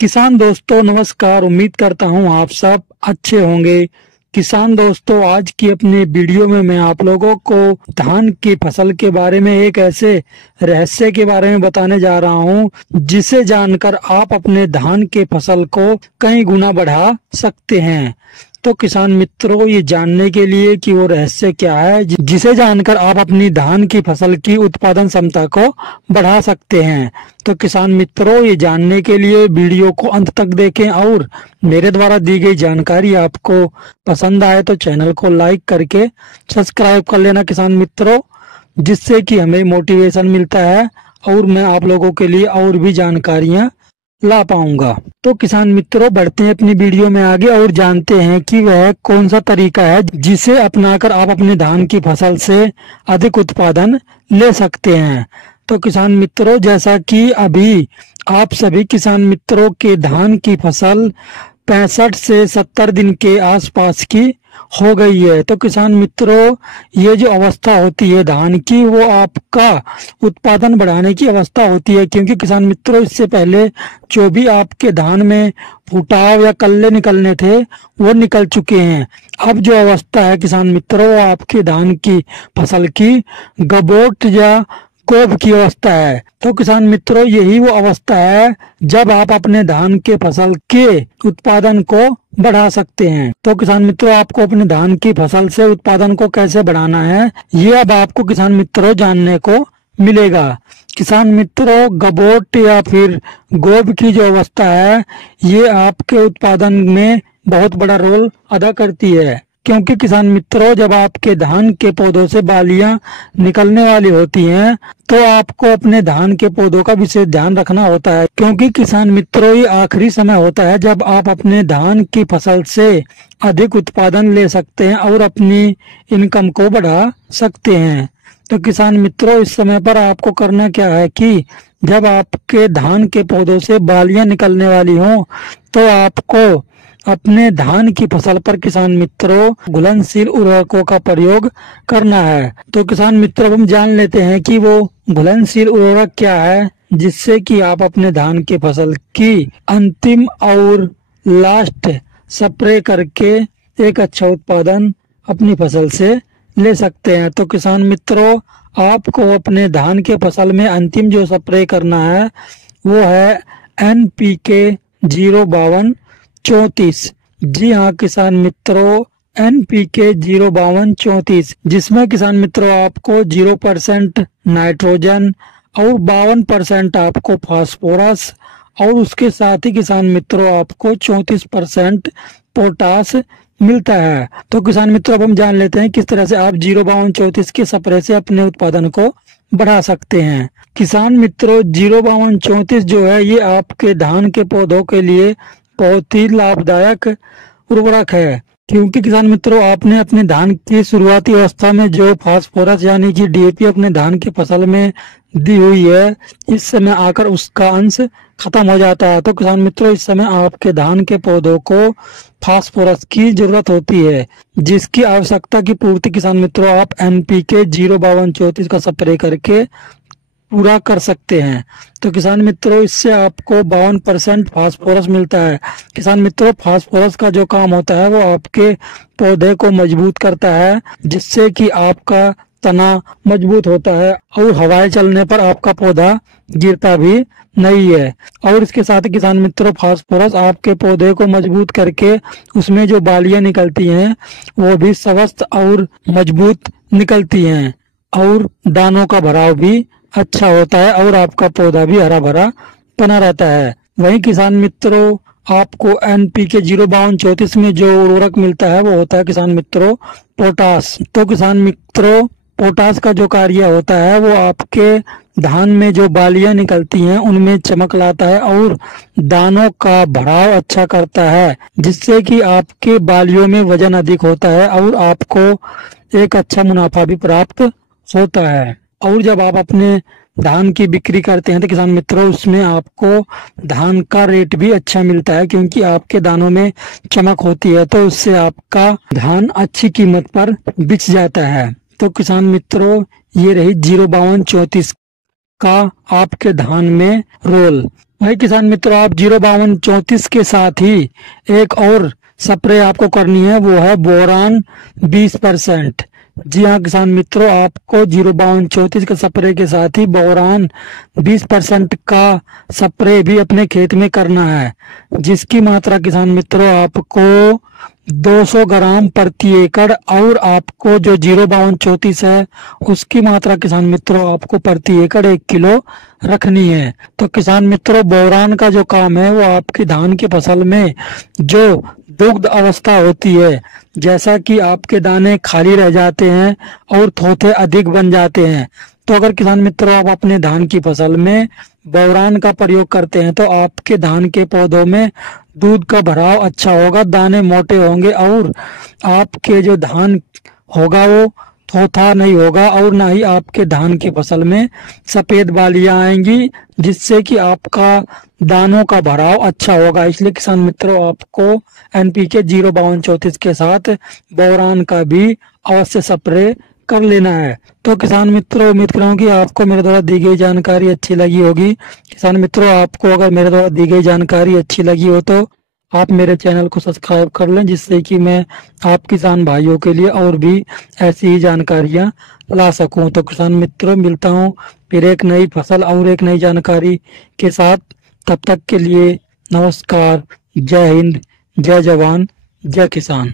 किसान दोस्तों नमस्कार। उम्मीद करता हूँ आप सब अच्छे होंगे। किसान दोस्तों, आज की अपने वीडियो में मैं आप लोगों को धान की फसल के बारे में एक ऐसे रहस्य के बारे में बताने जा रहा हूँ जिसे जानकर आप अपने धान के फसल को कई गुना बढ़ा सकते हैं। तो किसान मित्रों, ये जानने के लिए कि वो रहस्य क्या है जिसे जानकर आप अपनी धान की फसल की उत्पादन क्षमता को बढ़ा सकते हैं, तो किसान मित्रों ये जानने के लिए वीडियो को अंत तक देखें और मेरे द्वारा दी गई जानकारी आपको पसंद आए तो चैनल को लाइक करके सब्सक्राइब कर लेना किसान मित्रों, जिससे कि हमें मोटिवेशन मिलता है और मैं आप लोगों के लिए और भी जानकारियां ला पाऊंगा। तो किसान मित्रों, बढ़ते हैं अपनी वीडियो में आगे और जानते हैं कि वह कौन सा तरीका है जिसे अपनाकर आप अपने धान की फसल से अधिक उत्पादन ले सकते हैं। तो किसान मित्रों, जैसा कि अभी आप सभी किसान मित्रों के धान की फसल 65 से 70 दिन के आसपास की हो गई है। तो किसान मित्रों, ये जो अवस्था होती है धान की, वो आपका उत्पादन बढ़ाने की अवस्था होती है, क्योंकि किसान मित्रों इससे पहले जो भी आपके धान में फुटाव या कल्ले निकलने थे वो निकल चुके हैं। अब जो अवस्था है किसान मित्रों, वो आपके धान की फसल की गबोट या कोब की अवस्था है। तो किसान मित्रों, यही वो अवस्था है जब आप अपने धान के फसल के उत्पादन को बढ़ा सकते हैं। तो किसान मित्रों, आपको अपने धान की फसल से उत्पादन को कैसे बढ़ाना है, ये अब आपको किसान मित्रों जानने को मिलेगा। किसान मित्रों, गबोट या फिर गोब की जो अवस्था है, ये आपके उत्पादन में बहुत बड़ा रोल अदा करती है, क्योंकि किसान मित्रों जब आपके धान के पौधों से बालियां निकलने वाली होती हैं तो आपको अपने धान के पौधों का विशेष ध्यान रखना होता है, क्योंकि किसान मित्रों ये आखिरी समय होता है जब आप अपने धान की फसल से अधिक उत्पादन ले सकते हैं और अपनी इनकम को बढ़ा सकते हैं। तो किसान मित्रों, इस समय पर आपको करना क्या है कि जब आपके धान के पौधों से बालियां निकलने वाली हों तो आपको अपने धान की फसल पर किसान मित्रों घुलनशील उर्वरकों का प्रयोग करना है। तो किसान मित्रों, हम जान लेते हैं कि वो घुलनशील उर्वरक क्या है जिससे कि आप अपने धान की फसल की अंतिम और लास्ट स्प्रे करके एक अच्छा उत्पादन अपनी फसल से ले सकते हैं। तो किसान मित्रों, आपको अपने धान के फसल में अंतिम जो स्प्रे करना है वो है NPK 05234। जी हाँ किसान मित्रों, NPK 05234, जिसमें किसान मित्रों आपको 0% नाइट्रोजन और 52% आपको फास्फोरस और उसके साथ ही किसान मित्रों आपको 34% पोटास मिलता है। तो किसान मित्रों, अब हम जान लेते हैं किस तरह से आप 05234 के स्प्रे से अपने उत्पादन को बढ़ा सकते हैं। किसान मित्रों, 05234 जो है ये आपके धान के पौधों के लिए बहुत ही लाभदायक उर्वरक है, क्योंकि किसान मित्रों आपने अपने धान की शुरुआती अवस्था में जो फास्फोरस यानी कि DAP अपने धान की फसल में दी हुई है, इस समय आकर उसका अंश खत्म हो जाता है। तो किसान मित्रों, इस समय आपके धान के पौधों को फास्फोरस की जरूरत होती है, जिसकी आवश्यकता की पूर्ति किसान मित्रों आप NPK 05234 का स्प्रे करके पूरा कर सकते हैं। तो किसान मित्रों, इससे आपको 52% फास्फोरस मिलता है। किसान मित्रों, फास्फोरस का जो काम होता है वो आपके पौधे को मजबूत करता है, जिससे कि आपका तना मजबूत होता है और हवाएं चलने पर आपका पौधा गिरता भी नहीं है। और इसके साथ ही किसान मित्रों, फास्फोरस आपके पौधे को मजबूत करके उसमें जो बालियां निकलती हैं वो भी स्वस्थ और मजबूत निकलती हैं और दानों का भराव भी अच्छा होता है और आपका पौधा भी हरा भरा बना रहता है। वहीं किसान मित्रों, आपको NPK 05234 में जो उर्वरक मिलता है वो होता है किसान मित्रों पोटास। तो किसान मित्रों, पोटास का जो कार्य होता है वो आपके धान में जो बालियां निकलती हैं उनमें चमक लाता है और दानों का भराव अच्छा करता है, जिससे कि आपके बालियों में वजन अधिक होता है और आपको एक अच्छा मुनाफा भी प्राप्त होता है। और जब आप अपने धान की बिक्री करते हैं तो किसान मित्रों उसमें आपको धान का रेट भी अच्छा मिलता है, क्योंकि आपके दानों में चमक होती है, तो उससे आपका धान अच्छी कीमत पर बिक जाता है। तो किसान मित्रों, ये रही 05234 का आपके धान में रोल। भाई किसान मित्रों, आप 05234 के साथ ही एक और स्प्रे आपको करनी है, वो है बोरान 20%। जी हाँ किसान मित्रों, आपको 05234 के स्प्रे के साथ ही बोरान 20% का स्प्रे भी अपने खेत में करना है, जिसकी मात्रा किसान मित्रों आपको 200 ग्राम प्रति एकड़, और आपको जो 05234 है उसकी मात्रा किसान मित्रों आपको प्रति एकड़ 1 किलो रखनी है। तो किसान मित्रों, बोरान का जो काम है वो आपकी धान की फसल में जो दुग्ध अवस्था होती है, जैसा कि आपके दाने खाली रह जाते हैं और थोथे अधिक बन जाते हैं, तो अगर किसान मित्रों आप अपने धान की फसल में बोरान का प्रयोग करते हैं तो आपके धान के पौधों में दूध का भराव अच्छा होगा, दाने मोटे होंगे, और आपके जो धान होगा वो थोथा नहीं होगा, और ना ही आपके धान की फसल में सफेद बालियां आएंगी, जिससे कि आपका दानों का भराव अच्छा होगा। इसलिए किसान मित्रों, आपको एनपीके 05234 के साथ बोरान का भी अवश्य स्प्रे कर लेना है। तो किसान मित्रों, उम्मीद कर रहा हूँ कि आपको मेरे द्वारा दी गई जानकारी अच्छी लगी होगी। किसान मित्रों, आपको अगर मेरे द्वारा दी गई जानकारी अच्छी लगी हो तो आप मेरे चैनल को सब्सक्राइब कर लें, जिससे कि मैं आप किसान भाइयों के लिए और भी ऐसी ही जानकारियां ला सकूं। तो किसान मित्रों, मिलता हूं फिर एक नई फसल और एक नई जानकारी के साथ। तब तक के लिए नमस्कार, जय हिंद, जय जवान, जय किसान।